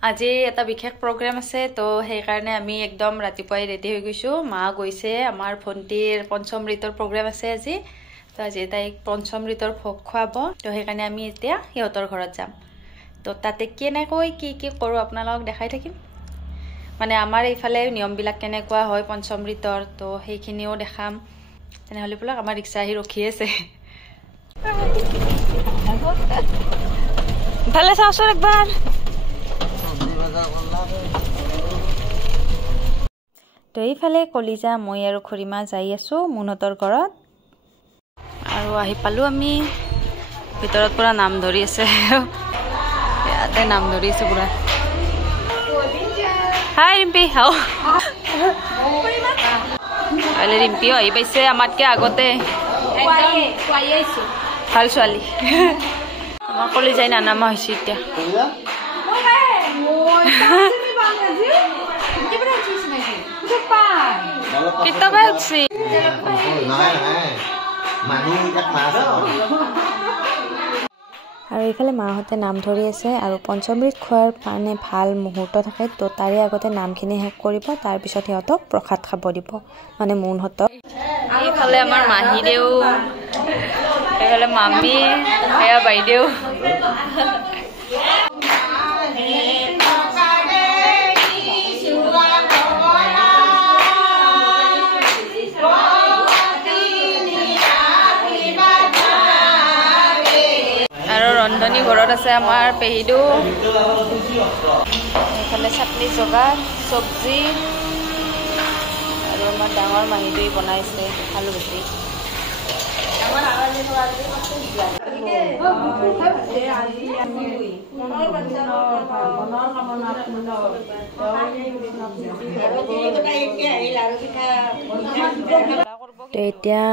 আজি এটা বিশেষ প্ৰগ্ৰাম আছে তো সেইকাৰণে আমি একদম ৰাতিপুৱাই ৰেডি হৈ গৈছো মা গৈছে আমাৰ ভণ্টিৰ পঞ্চম ঋতুৰ প্ৰগ্ৰাম আছে আজি তো আজি তাইক পঞ্চম ঋতুৰ ভোগ খুৱাব তো সেইকাৰণে আমি এতিয়া সিহঁতৰ ঘৰত যাম তো তাতে কেনেকৈ কি কি কৰো আপোনালোকক দেখাই থাকিম মানে আমাৰ এইফালে নিয়মবিলাক কেনেকুৱা হয় পঞ্চম ঋতুৰ তো সেইখিনিও দেখাম তেনেহলে বলক আমাৰ ৰিক্সা আহি ৰখি আছে ভালে চাওচোন একবাৰ তো এইফালে কলিজা মই আৰু খুৰীমা যাই আছো মুনহঁতৰ ঘৰত আৰু আহি পালো আমি ভিতৰত পুৰা নাম ধৰি আছে ইয়াতে নাম ধৰি আছে পুৰা হাই ৰিম্পি হাও আলে ৰিম্পিও আহি পাইছে আমাতকে আগতে ভাল ছোৱালী আমাৰ কলিজাই নানামা হৈছে এতিয়া কিতাবা উঠছি আৰু এইফালে মাহঁতে নাম ধৰি আছে আৰু পঞ্চমৃত খোৱাৰ মানে ভাল মুহূৰ্ত থাকে তো তাৰে আগতে নামখিনি শেষ কৰিব তাৰপিছত সিহঁতক প্ৰসাদ খাব দিব মানে মুনহঁতক এইফালে আমাৰ মাহীদেউ এইফালে মামী এয়া বাইদেউ ৰন্ধনী ঘৰত আছে আমাৰ পেহিদু এইফালে চাটনি যোগাৰ চব্জি আৰু আমাৰ ডাঙৰ মাহীদুই বনাইছে আলু ভাজি এতিয়া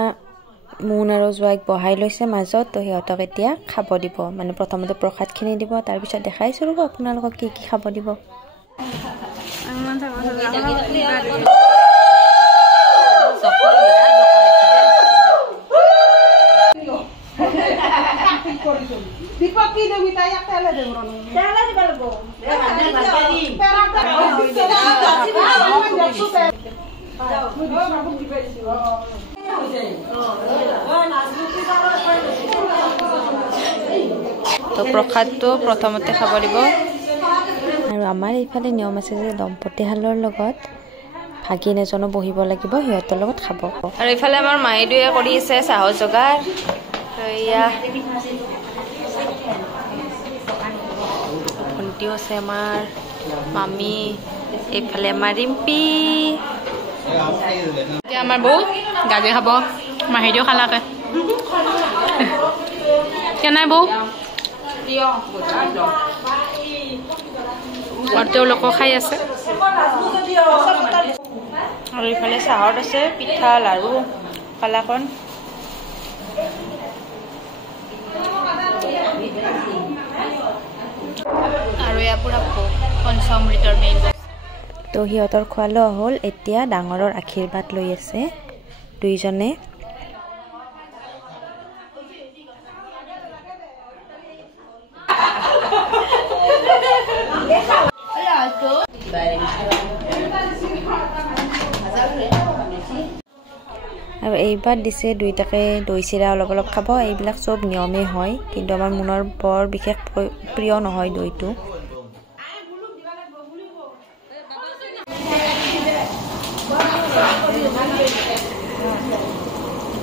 মুন আৰু জোৱাইক বহাই লৈছে মাজত তো সিহঁতক এতিয়া খাব দিব মানে প্ৰথমতে প্ৰসাদখিনি দিব তাৰপিছত দেখাইছো ৰ'ব আপোনালোকক কি কি খাব দিব তো প্ৰসাদটো প্ৰথমতে খাব দিব আৰু আমাৰ এইফালে নিয়ম আছে যে দম্পতীহালৰ লগত ভাগিন এজনো বহিব লাগিব সিহঁতৰ লগত খাব আৰু এইফালে আমাৰ মাহীদুৱে কৰি আছে চাহৰ যোগাৰ এয়া ভণ্টিও আছে আমাৰ মামী এইফালে আমাৰ ৰিম্পি এতিয়া আমাৰ বৌ গাজি খাব মাহীদেউ খালাকে কেনাই বৌ আৰু তেওঁলোকো খাই আছে আৰু এইফালে চাহত আছে পিঠা লাৰু কালাকন আৰু এয়া পুৰা পঞ্চম ঋতুৰ মেইন তো সিহঁতৰ খোৱা লোৱা হ'ল এতিয়া ডাঙৰৰ আশীৰ্বাদ লৈ আছে দুইজনে আৰু এইবাৰ দিছে দুইটাকে দৈ চিৰা অলপ অলপ খাব এইবিলাক চব নিয়মেই হয় কিন্তু আমাৰ মুনৰ বৰ বিশেষ প্ৰিয় নহয় দৈটো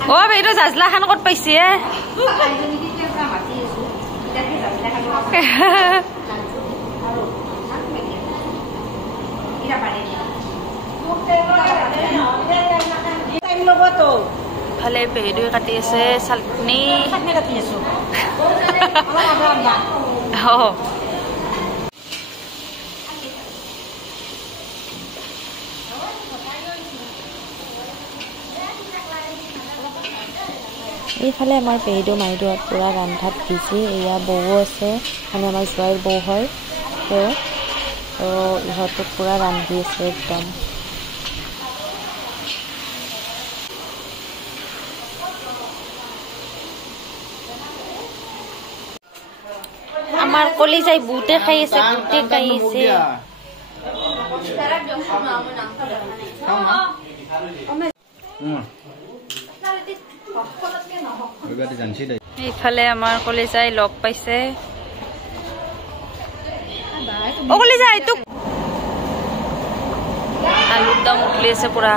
অ বাইদেউ জাজলা খান ক'ত পাইছে ভালে পেহিদুই কাটি আছে চাটনি কাটি আছো এইফালে আমাৰ পেহিদু মাইদু পুৰা ৰান্ধাত বিজি এয়া বৌ আছে মানে আমাৰ জোৱাইৰ বৌ হয় তেওঁ তো ইহঁতক পুৰা ৰান্ধি আছে একদম আমাৰ আমাৰ কলিজাই বুটে খাই আছে, বুটে খাই আছে। এইফালে আমাৰ কলিজাই লগ পাইছে। অ কলিজা এইটো আলুৰ দম উঠলি আছে পুৰা।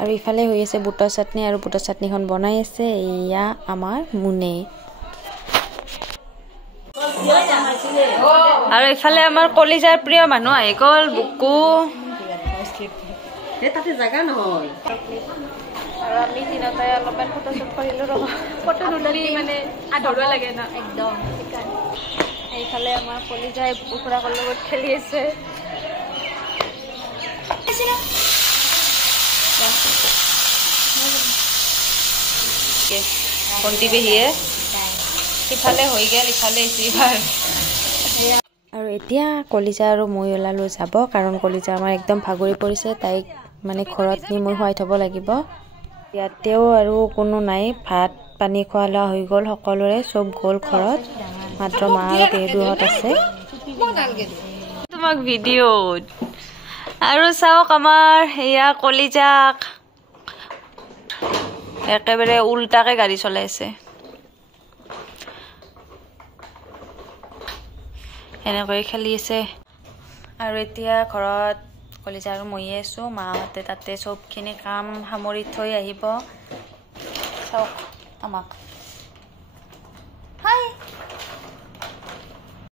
আৰু ইফালে হৈ আছে বুটৰ চাটনি, আৰু বুটৰ চাটনিখন বনাই আছে এয়া আমাৰ মুনে। আৰু ইফালে আমাৰ কলিজাৰ প্ৰিয় মানুহ আহি গ'ল, বুকু। তাতে জাগা নহয়। আৰু আমি তিনিটাই অলপমান ফটো শ্বুট কৰিলো ৰ'ব। ফটো নুঠালি মানে আধৰুৱা লাগে না একদম। এইফালে আমাৰ কলিজাই কুকুৰাকৰ লগত খেলি আছে। ভণ্টি পেহীয়ে সিফালে হৈ গেল, ইফালে আৰু এতিয়া কলিজা আৰু মই ওলালো যাব, কাৰণ কলিজা আমাৰ একদম ভাগৰি পৰিছে। তাইক মানে ঘৰত নি মই শুৱাই থ'ব লাগিব। ইয়াতেও আৰু কোনো নাই, ভাত পানী খোৱা লোৱা হৈ গ'ল সকলোৰে, চব গ'ল ঘৰত, মাত্ৰ মা আৰু পেহীহঁত আছে। তোমাক ভিডিঅ'ত আৰু চাওক আমাৰ সেয়া কলিজাক একেবাৰে উল্টাকে গাড়ী চলাইছে। এনেকৈ খেলি আছে। আৰু এতিয়া ঘৰত কলিজা আৰু ময়ে আছো, মাহঁতে তাতে চবখিনি কাম সামৰি থৈ আহিব। চাওক আমাক